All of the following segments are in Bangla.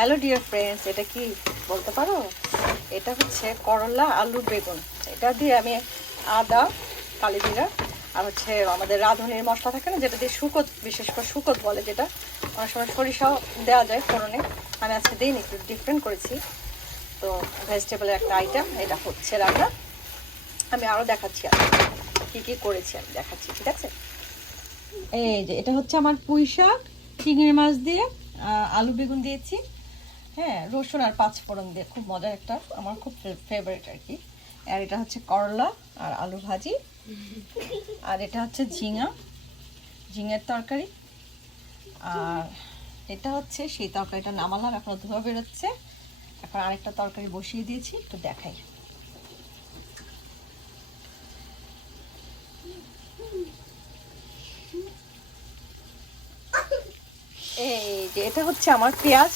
হ্যালো ডিয়ার ফ্রেন্ডস, এটা কি বলতে পারো? এটা হচ্ছে করলা আলু বেগুন। এটা দিয়ে আমি আদা, কালি জিরা আর হচ্ছে আমাদের রাঁধুনির মশলা থাকে না, যেটা দিয়ে শুকত, বিশেষ করে শুকত বলে, যেটা অনেক সময় সরিষাও দেওয়া যায় ফোড়নে। আমি আজকে দিইনি, একটু ডিফারেন্ট করেছি। তো ভেজিটেবলের একটা আইটেম এটা হচ্ছে রান্না। আমি আরও দেখাচ্ছি আর কী কী করেছি আমি দেখাচ্ছি, ঠিক আছে? এই যে এটা হচ্ছে আমার পুঁই শাক, চিংড়ি মাছ দিয়ে আলু বেগুন দিয়েছি, হ্যাঁ, রসুন আর পাঁচ ফোড়ন দিয়ে, খুব মজার একটা, আমার খুব ফেভারিট আর কি। আর এটা হচ্ছে করলা আর আলু ভাজি, আর এটা হচ্ছে ঝিঙের তরকারি, আর এটা হচ্ছে সেই তরকারিটা নামালাম, এখন ধোয়া বেরোচ্ছে। এখন আরেকটা তরকারি বসিয়ে দিয়েছি, একটু দেখাই। এই যে এটা হচ্ছে আমার পেঁয়াজ,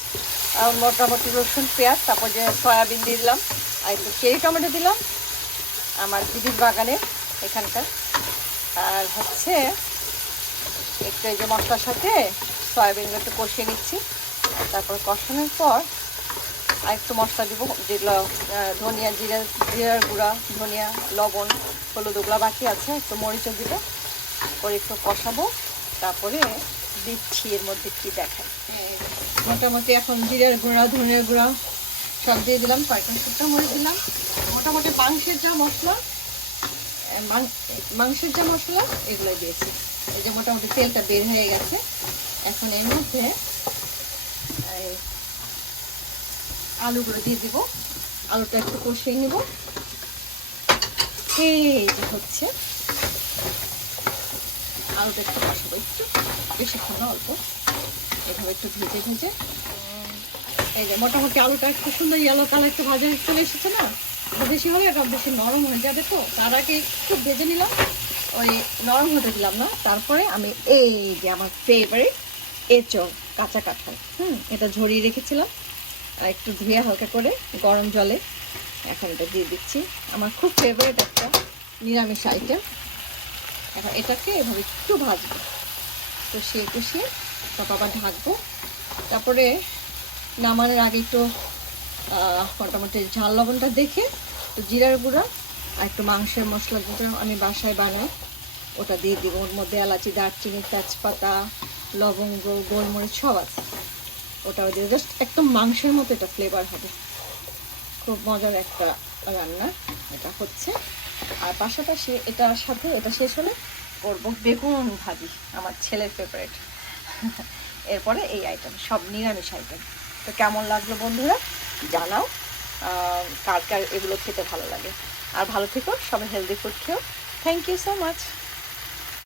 মোটামুটি রসুন পেঁয়াজ, তারপর যে সয়াবিন দিয়ে দিলাম, আর একটু চেরি টমেটো দিলাম আমার দিদির বাগানে এখানকার। আর হচ্ছে একটু এই যে মশলার সাথে সয়াবিনগুলো একটু কষিয়ে নিচ্ছি। তারপর কষানোর পর আর একটু মশলা দিব, যেগুলো ধনিয়া, জিরার গুঁড়া, ধনিয়া, লবণ, হলুদ, ওগুলো বাকি আছে, একটু মরিচও দিব, করে একটু কষাবো। তারপরে দিচ্ছি এর মধ্যে কি দেখায়। মোটামুটি এখন জিরার গুঁড়া, ধনিয়ার গুঁড়া সব দিয়ে দিলাম, কয়েকটা শুকনো মরিচ দিলাম। মোটামুটি মাংসের যা মশলা এগুলো দিয়েছি। এই যে মোটামুটি তেলটা বের হয়ে গেছে। এখন এর মধ্যে আলুগুলো দিয়ে দিব, আলুটা একটু কষিয়ে নিব। এই যে হচ্ছে আলুটা একটু কষাবো, একটু বেশিক্ষণ না, অল্প, এভাবে একটু ভেজে ভেজে। এই যে মোটামুটি আলুটা একটু সুন্দর ইয়েলো কালার একটু ভাজা চলে এসেছে না, বেশি হলে এটা বেশি নরম হয়ে যাবে, তো তার আগে একটু ভেজে নিলাম, ওই নরম হতে দিলাম না। তারপরে আমি এই যে আমার ফেভারিট এঁচড়, কাঁচা কাঁঠাল, এটা ঝরিয়ে রেখেছিলাম, আর একটু ধুয়ে হালকা করে গরম জলে এখন এটা দিয়ে দিচ্ছি। আমার খুব ফেভারিট একটা নিরামিষ আইটেম। এখন এটাকে এভাবে একটু ভাজবো, কষিয়ে তারপর আবার ঢাকবো। তারপরে নামানোর আগে একটু মোটামুটি ঝাল লবণটা দেখে একটু জিরার গুঁড়া আর একটু মাংসের মশলা, যেটা আমি বাসায় বানাই, ওটা দিয়ে দিব। ওর মধ্যে এলাচি, দারচিনি, তেজপাতা, লবঙ্গ, গোলমরিচ সব আছে, ওটাও দিয়ে জাস্ট একদম মাংসের মতো এটা ফ্লেভার হবে। খুব মজার একটা রান্না এটা হচ্ছে। আর পাশাপাশি এটার সাথে এটা শেষ হলে করবো বেগুন ভাজি, আমার ছেলের ফেভারিট। এরপরে এই আইটেম সব নিরামিষ আইটেম। তো কেমন লাগলো বন্ধুরা জানাও, কার কার এগুলো খেতে ভালো লাগে। আর ভালো থেকো, সবাই হেলদি ফুড খেও। Thank you so much.